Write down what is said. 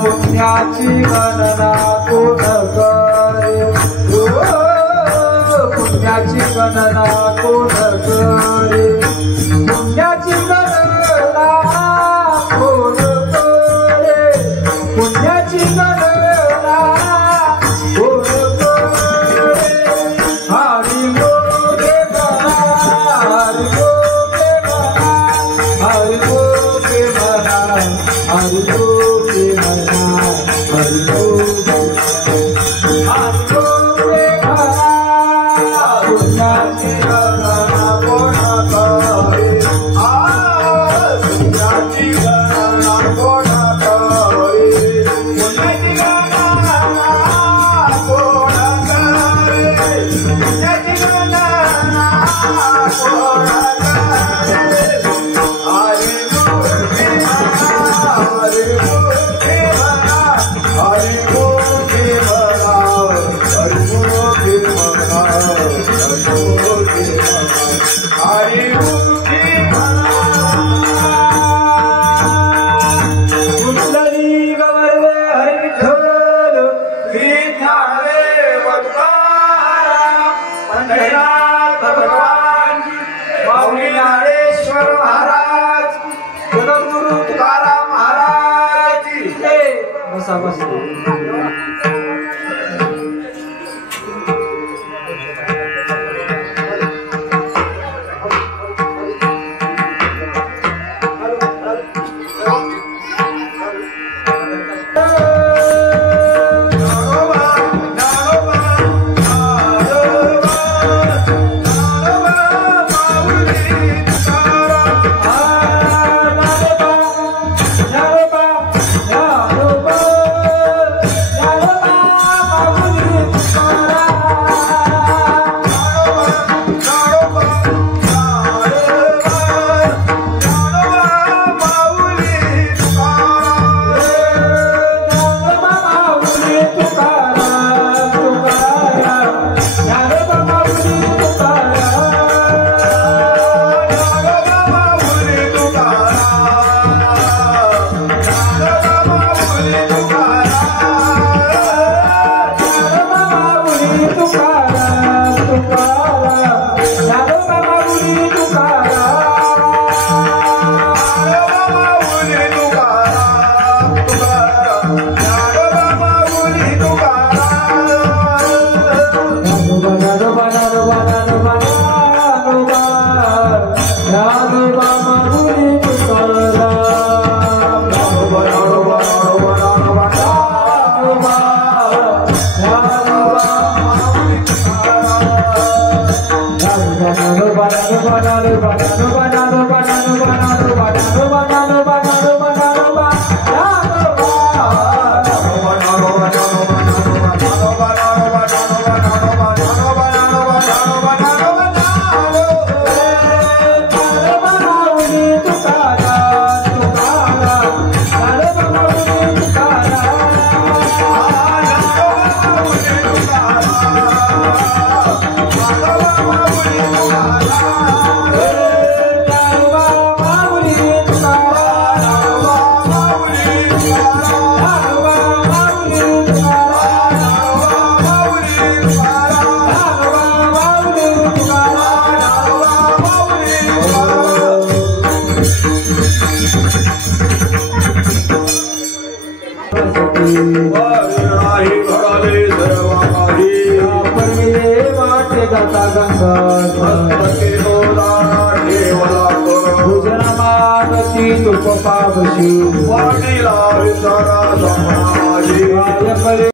पुण्याची गणना कोण करे पुण्याची गणना कोण करे पुण्याची गणना कोण करे पुण्याची गणना कोण करे हरी गोगे म्हणा हरी गोगे म्हणा हरी गोगे म्हणा हरी गोगे म्हणा हरी गोगे पुण्याची गणना कोण करे पुण्याची गणना कोण करे पुण्याची गणना कोण करे पुण्याची गणना कोण करे हरी गोगे म्हणा हरी गोगे म्हणा हरी गोगे म्हणा हरी गोगे म्हणा हरी गोगे म्हणा कुंडली गवरले हरी विठ्ठल श्री ज्ञानदेव तुकाराम पंढरीनाथ भगवान माऊली ज्ञानेश्वर महाराज जगद्गुरु तुकाराम महाराज की जय. बसा बसा